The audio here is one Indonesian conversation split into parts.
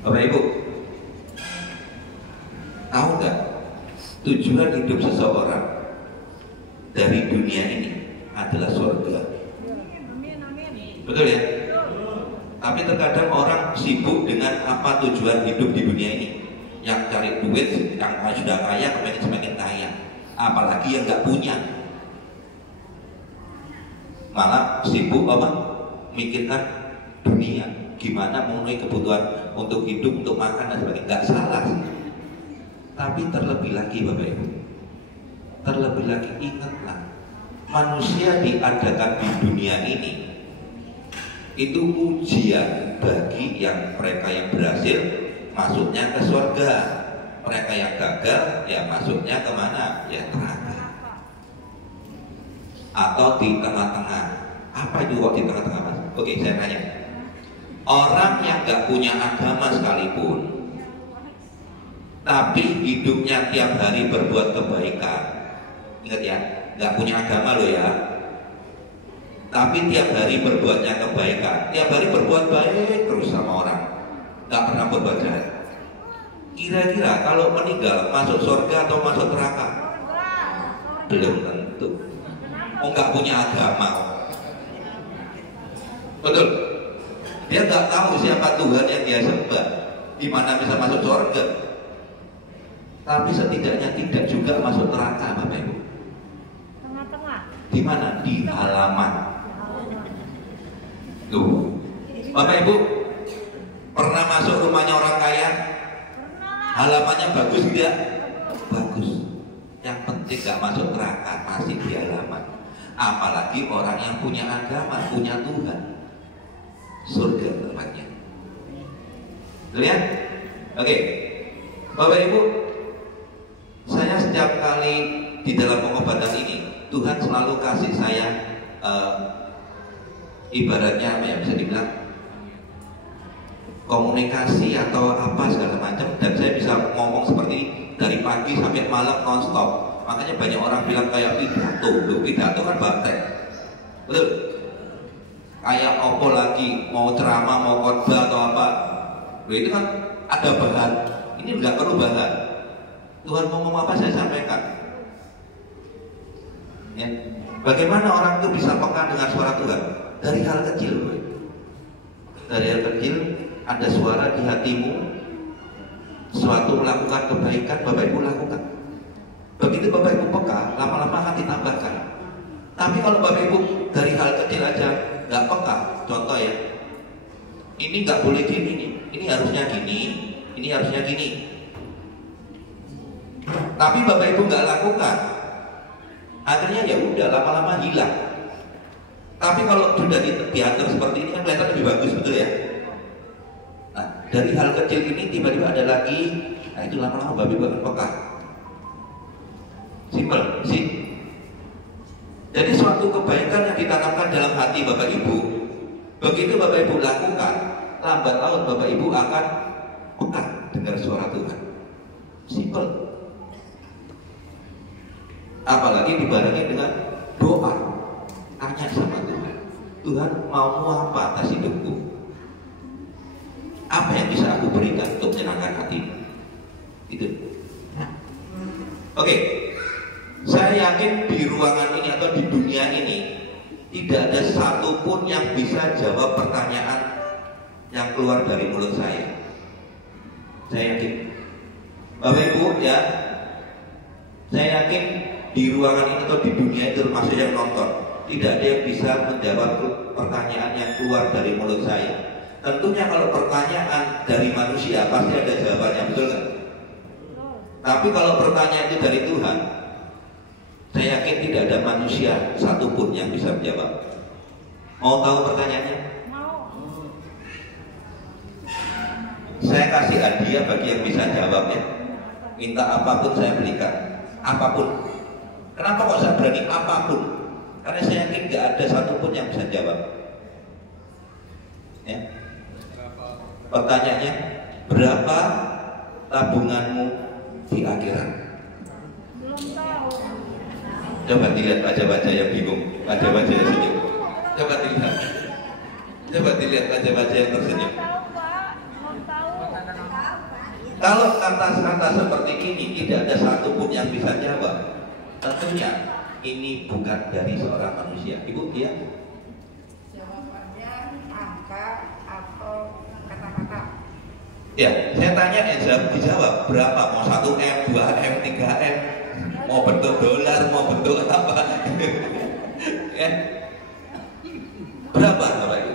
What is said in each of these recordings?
Bapak Ibu, tahu nggak tujuan hidup seseorang dari dunia ini adalah surga? Betul ya? Tapi terkadang orang sibuk dengan apa tujuan hidup di dunia ini. Yang cari duit, yang sudah kaya kepengen semakin kaya, apalagi yang nggak punya, malah sibuk apa? Mikirkan dunia, gimana memenuhi kebutuhan untuk hidup, untuk makan dan sebagainya. Nggak salah sih. Tapi terlebih lagi Bapak Ibu, terlebih lagi ingatlah, manusia diadakan di dunia ini itu ujian bagi yang mereka yang berhasil masuknya ke surga, mereka yang gagal ya masuknya kemana? Ya neraka. Atau di tengah-tengah. Apa itu kok di tengah-tengah Mas? Oke, saya tanya. Orang yang gak punya agama sekalipun, tapi hidupnya tiap hari berbuat kebaikan. Ingat ya, gak punya agama loh ya, tapi tiap hari berbuatnya kebaikan, tiap hari berbuat baik terus sama orang, gak pernah berbuat jahat. Kira-kira kalau meninggal masuk surga atau masuk neraka? Belum tentu. Oh, nggak punya agama. Betul. Dia nggak tahu siapa Tuhan yang dia sembah, di mana bisa masuk surga. Tapi setidaknya tidak juga masuk neraka, Bapak Ibu. Tengah-tengah. Di mana? Di halaman. Tuh, Bapak Ibu pernah masuk rumahnya orang kaya? Halamannya bagus tidak? Bagus. Yang penting gak masuk neraka, masih di halaman. Apalagi orang yang punya agama, punya Tuhan, surga tempatnya. Lihat? Oke, Bapak Ibu, saya setiap kali di dalam pengobatan ini, Tuhan selalu kasih saya ibaratnya apa ya, bisa dibilang komunikasi atau apa segala macam, dan saya bisa ngomong seperti ini dari pagi sampai malam nonstop. Makanya banyak orang bilang kayak pidato. Loh, pidato kan baterai, betul? Kayak opo lagi mau ceramah, mau khotbah atau apa, loh, itu kan ada bahan. Ini nggak perlu bahan. Tuhan mau ngomong apa saya sampaikan. Ya. Bagaimana orang itu bisa peka dengan suara Tuhan? Dari hal kecil, bro. Dari hal kecil. Ada suara di hatimu, suatu melakukan kebaikan, Bapak Ibu lakukan. Begitu Bapak Ibu peka, lama-lama akan ditambahkan. Tapi kalau Bapak Ibu dari hal kecil aja nggak peka, contoh ya, ini nggak boleh gini nih, ini harusnya gini, ini harusnya gini. Tapi Bapak Ibu nggak lakukan, akhirnya ya udah lama-lama hilang. Tapi kalau sudah diatur seperti ini kan kelihatan lebih bagus, betul ya? Nah, dari hal kecil ini tiba-tiba ada lagi, nah itu lama-lama Bapak Ibu akan peka. Simpel sih. Jadi suatu kebaikan yang ditanamkan dalam hati Bapak Ibu, begitu Bapak Ibu lakukan, lambat laun Bapak Ibu akan peka dengar suara Tuhan. Simpel. Apalagi dibarengi dengan doa, tanya sama Tuhan, Tuhan maumu apa atas hidupku? Apa yang bisa aku berikan untuk menyenangkan hatimu? Itu. Oke. Saya yakin di ruangan ini atau di dunia ini tidak ada satupun yang bisa jawab pertanyaan yang keluar dari mulut saya. Saya yakin. Bapak Ibu ya, saya yakin di ruangan ini atau di dunia itu termasuk yang nonton, tidak ada yang bisa menjawab pertanyaan yang keluar dari mulut saya. Tentunya kalau pertanyaan dari manusia pasti ada jawabannya, betul nggak? Tapi kalau pertanyaan itu dari Tuhan, saya yakin tidak ada manusia satupun yang bisa menjawab. Mau tahu pertanyaannya? Mau. Saya kasih hadiah bagi yang bisa jawabnya. Minta apapun saya berikan, apapun. Kenapa kok saya berani apapun? Karena saya yakin nggak ada satupun yang bisa jawab. Ya. Pertanyaannya, berapa tabunganmu di akhirat? Belum tahu. Coba dilihat baca-baca yang bingung, baca-baca yang senyum. Coba dilihat, coba dilihat baca-baca yang tersenyum. Belum tahu, Pak. Belum tahu. Kalau kata-kata seperti ini tidak ada satupun yang bisa jawab, tentunya ini bukan dari seorang manusia. Ibu, ya? Jawabannya angka atau kata-kata. Ya, saya tanya dijawab berapa? Mau 1M, 2M, 3M, mau bentuk dolar, mau bentuk apa? Ya. Berapa Bapak Ibu?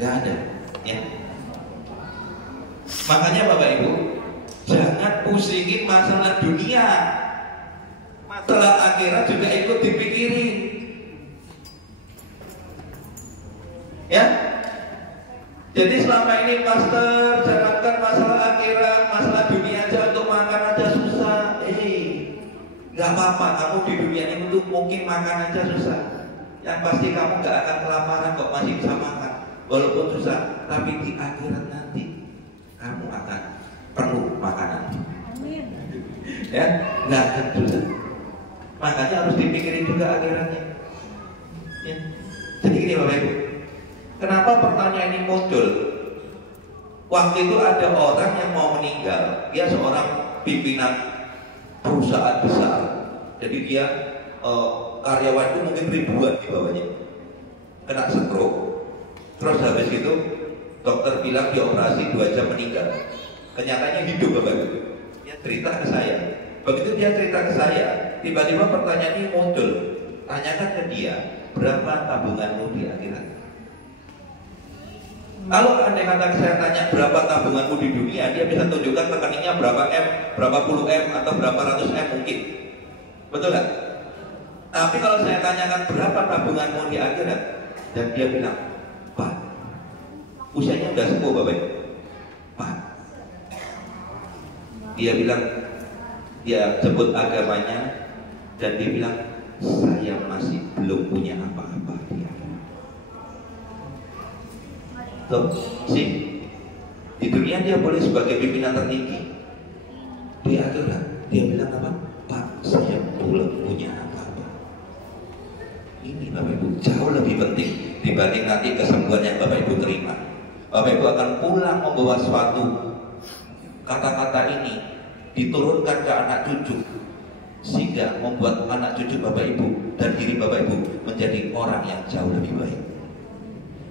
Gak ada, ya. Makanya Bapak Ibu, jangan pusingin masalah dunia, masalah akhirat juga ikut dipikirin, ya. Jadi selama ini master jangankan masalah akhirat, masalah dunia aja, untuk makan aja susah. Nggak apa-apa, kamu di dunia ini untuk mungkin makan aja susah. Yang pasti kamu nggak akan kelaparan kok, masih bisa makan walaupun susah. Tapi di akhirat nanti kamu akan perlu makanan. Amin. Ya, nggak akan susah. Makanya harus dipikirin juga akhiratnya. Ya. Jadi gini Bapak Ibu, kenapa pertanyaan ini muncul? Waktu itu ada orang yang mau meninggal, dia seorang pimpinan perusahaan besar. Jadi dia karyawan itu mungkin ribuan di bawahnya, kena stroke. Terus habis itu dokter bilang dia operasi 2 jam meninggal. Kenyataannya hidup Bapak Ibu. Dia cerita ke saya. Begitu dia cerita ke saya, tiba-tiba pertanyaan ini muncul. Tanyakan ke dia, berapa tabunganmu di akhirat? Kalau andai kata saya tanya berapa tabunganmu di dunia, dia bisa tunjukkan rekeningnya berapa M, berapa puluh M, atau berapa ratus M mungkin. Betul nggak? Tapi kalau saya tanyakan berapa tabunganmu di akhirat, dan dia bilang, Pak, usianya udah sepuh Bapak, Pak. Dia bilang, dia sebut agamanya, dan dia bilang, saya masih belum punya apa-apa di akhirat. Tuh, sih, di dunia dia boleh sebagai pimpinan tertinggi. Di akhirat dia bilang apa? Pak, saya belum punya apa-apa. Ini Bapak Ibu jauh lebih penting dibanding nanti kesembuhan yang Bapak Ibu terima. Bapak Ibu akan pulang membawa suatu kata-kata ini diturunkan ke anak cucu, sehingga membuat anak cucu Bapak Ibu dan diri Bapak Ibu menjadi orang yang jauh lebih baik,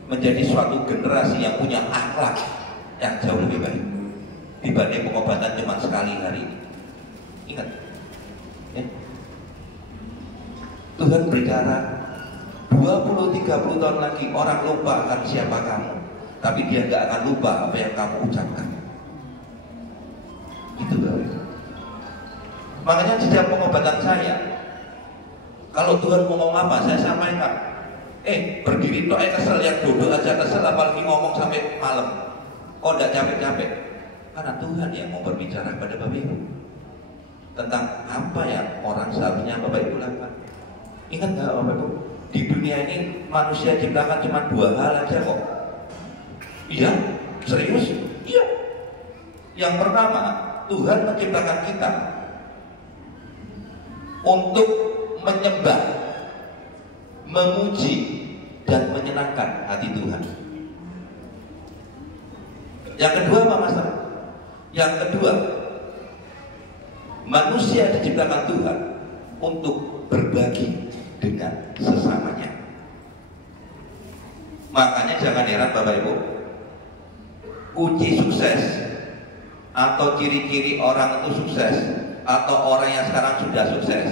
menjadi suatu generasi yang punya akhlak yang jauh lebih baik dibanding pengobatan cuma sekali hari ini. Ingat, ya? Tuhan berbicara 20-30 tahun lagi orang lupa akan siapa kamu, tapi dia nggak akan lupa apa yang kamu ucapkan. Itu Bapak. Makanya sejak pengobatan saya, kalau Tuhan mau ngomong apa, saya sampaikan. Berdiri toh kesel, yang duduk aja kesel, apalagi ngomong sampai malam. Kok enggak capek-capek? Karena Tuhan yang mau berbicara pada Bapak Ibu tentang apa yang orang seharusnya Bapak Ibu lakukan. Ingat nggak Bapak Ibu? Di dunia ini manusia ciptakan cuma 2 hal aja kok. Iya? Serius? Iya. Yang pertama, Tuhan menciptakan kita untuk menyembah, memuji, dan menyenangkan hati Tuhan. Yang kedua apa Master? Yang kedua, manusia diciptakan Tuhan untuk berbagi dengan sesamanya. Makanya jangan heran Bapak Ibu, kunci sukses atau ciri-ciri orang itu sukses atau orang yang sekarang sudah sukses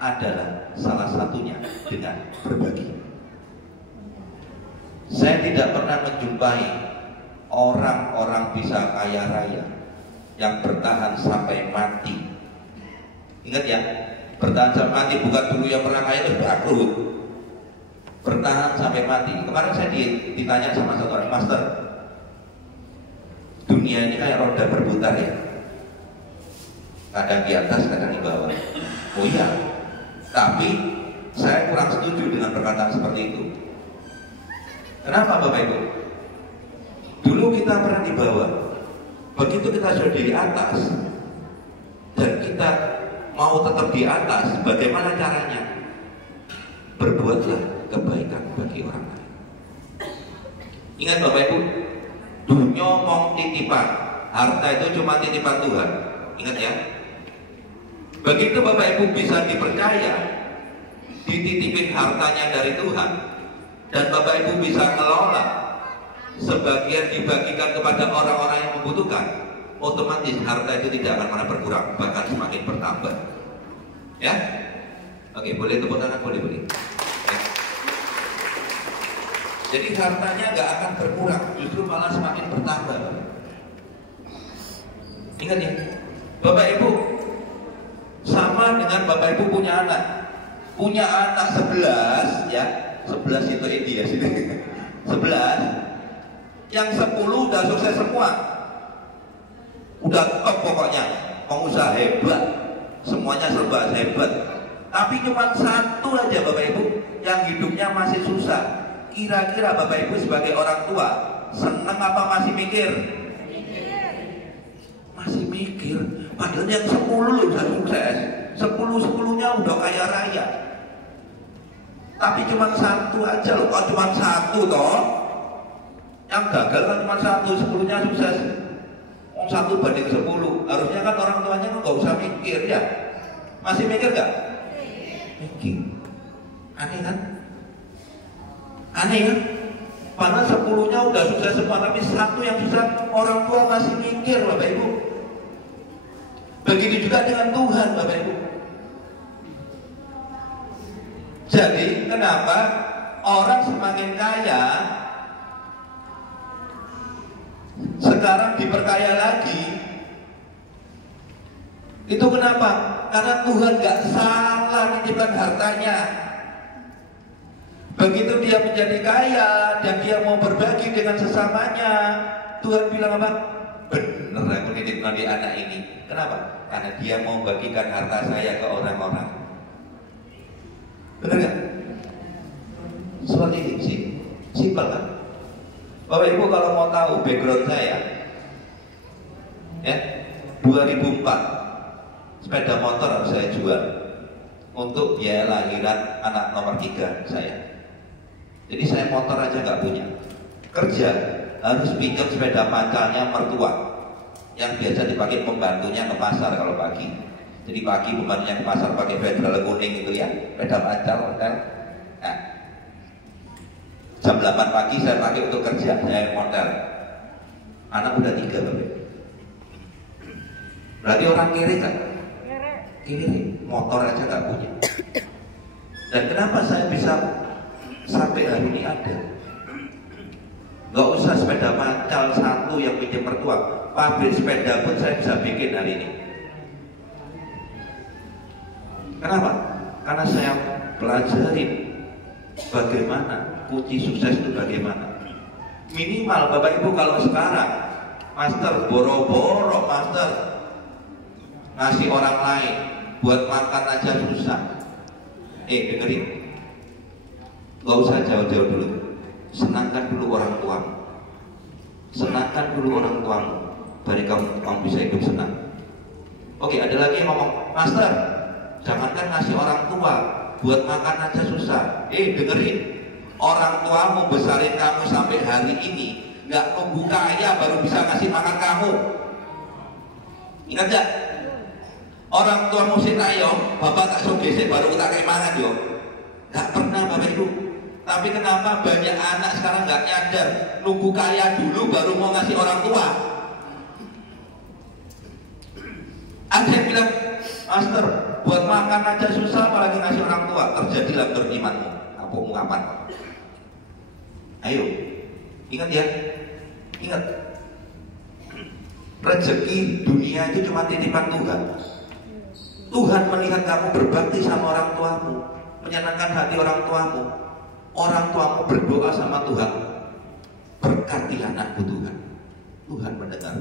adalah salah satunya dengan berbagi. Saya tidak pernah menjumpai orang-orang bisa kaya raya yang bertahan sampai mati. Ingat ya, bertahan sampai mati, bukan dulu yang pernah kaya terus bangkrut. Bertahan sampai mati. Kemarin saya ditanya sama satu orang, Master, dunia ini kayak roda berputar ya, kadang di atas, kadang di bawah. Oh iya, tapi saya kurang setuju dengan perkataan seperti itu. Kenapa Bapak Ibu? Dulu kita pernah di bawah, begitu kita sudah di atas dan kita mau tetap di atas, bagaimana caranya? Berbuatlah kebaikan bagi orang lain. Ingat Bapak Ibu, dunia mong titip titipan. Harta itu cuma titipan Tuhan. Ingat ya. Begitu Bapak Ibu bisa dipercaya, dititipin hartanya dari Tuhan, dan Bapak Ibu bisa kelola, sebagian dibagikan kepada orang-orang yang membutuhkan, otomatis harta itu tidak akan pernah berkurang, bahkan semakin bertambah. Ya, oke, boleh tepuk tangan, boleh. Ya. Jadi hartanya nggak akan berkurang, justru malah semakin bertambah. Ingat ya, Bapak Ibu sama dengan Bapak Ibu punya anak 11 ya, 11 itu India sini 11, yang 10 udah sukses semua, udah top pokoknya, pengusaha hebat, semuanya serba hebat, tapi cuma satu aja Bapak Ibu yang hidupnya masih susah. Kira-kira Bapak Ibu sebagai orang tua seneng apa masih mikir? Masih mikir. Padahal yang 10 loh udah sukses, 10-10-nya udah kaya raya, tapi cuma satu aja loh. Kok cuma satu toh? Yang gagal kan cuma satu, 10-nya sukses. 1 banding 10. Harusnya kan orang tuanya nggak usah mikir ya. Masih mikir nggak? Mikir. Aneh kan? Aneh kan? Padahal 10-nya udah sukses semua, tapi satu yang susah, orang tua masih mikir Bapak Ibu. Begitu juga dengan Tuhan Bapak Ibu. Jadi kenapa orang semakin kaya sekarang diperkaya lagi? Itu kenapa? Karena Tuhan gak salah nitipkan hartanya. Begitu dia menjadi kaya dan dia mau berbagi dengan sesamanya, Tuhan bilang apa? Bener aku nitipkan di anak ini. Kenapa? Karena dia mau bagikan harta saya ke orang-orang. Benar gak? Seperti ini sih, simpel kan? Bapak Ibu kalau mau tahu background saya, ya, 2004 sepeda motor harus saya jual untuk biaya lahiran anak nomor 3 saya. Jadi saya motor aja nggak punya. Kerja harus pinjam sepeda pacarnya mertua, yang biasa dipakai pembantunya ke pasar kalau pagi. Jadi pagi pembantunya ke pasar pakai federal kuning itu ya, sepeda pacar hotel. Nah, jam 8 pagi saya pakai untuk kerja, saya modal. Anak udah 3 Bapak. Berarti orang kiri kan? Kiri, motor aja nggak punya. Dan kenapa saya bisa sampai hari ini ada? Gak usah sepeda pacal satu yang pinjam mertua, pabrik sepeda pun saya bisa bikin hari ini. Kenapa? Karena saya pelajarin bagaimana kunci sukses itu bagaimana. Minimal Bapak Ibu kalau sekarang master boro-boro master ngasih orang lain buat makan aja susah. Dengerin, gak usah jauh-jauh dulu. Senangkan dulu orang tuamu. Senangkan dulu orang tuamu, dari kamu bisa hidup senang. Oke, ada lagi yang ngomong, Master, jangankan ngasih orang tua, buat makan aja susah. Dengerin, orang tuamu besarin kamu sampai hari ini, nggak nunggu kaya baru bisa ngasih makan kamu. Ingat gak? Orang tuamu sintayong, bapak tak sogese baru tak kayak mangan yo. Gak pernah Bapak Ibu. Tapi kenapa banyak anak sekarang gak nyadar, nunggu kaya dulu baru mau ngasih orang tua. Ada yang bilang, Master, buat makan aja susah apalagi ngasih orang tua. Terjadilah berimanmu. Apa kapan? Ayo, ingat ya, ingat. Rezeki dunia itu cuma titipan Tuhan. Tuhan melihat kamu berbakti sama orang tuamu, menyenangkan hati orang tuamu. Orang tuamu berdoa sama Tuhan, berkati anakku Tuhan. Tuhan mendengar.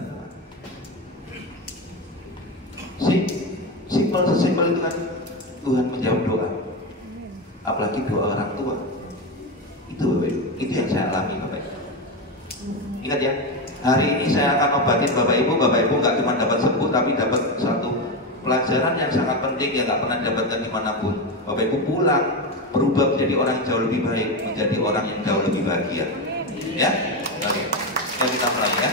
Simpel sesimpel itu kan, Tuhan menjawab doa. Apalagi doa orang tua. Itu Bapak Ibu, itu yang saya alami Bapak Ibu. Ingat ya, hari ini saya akan obatin Bapak Ibu. Bapak Ibu nggak cuma dapat sembuh, tapi dapat satu pelajaran yang sangat penting yang nggak pernah dapatkan dimanapun. Bapak Ibu pulang berubah menjadi orang yang jauh lebih baik, menjadi orang yang jauh lebih bahagia. Ya, oke, kita mulai ya.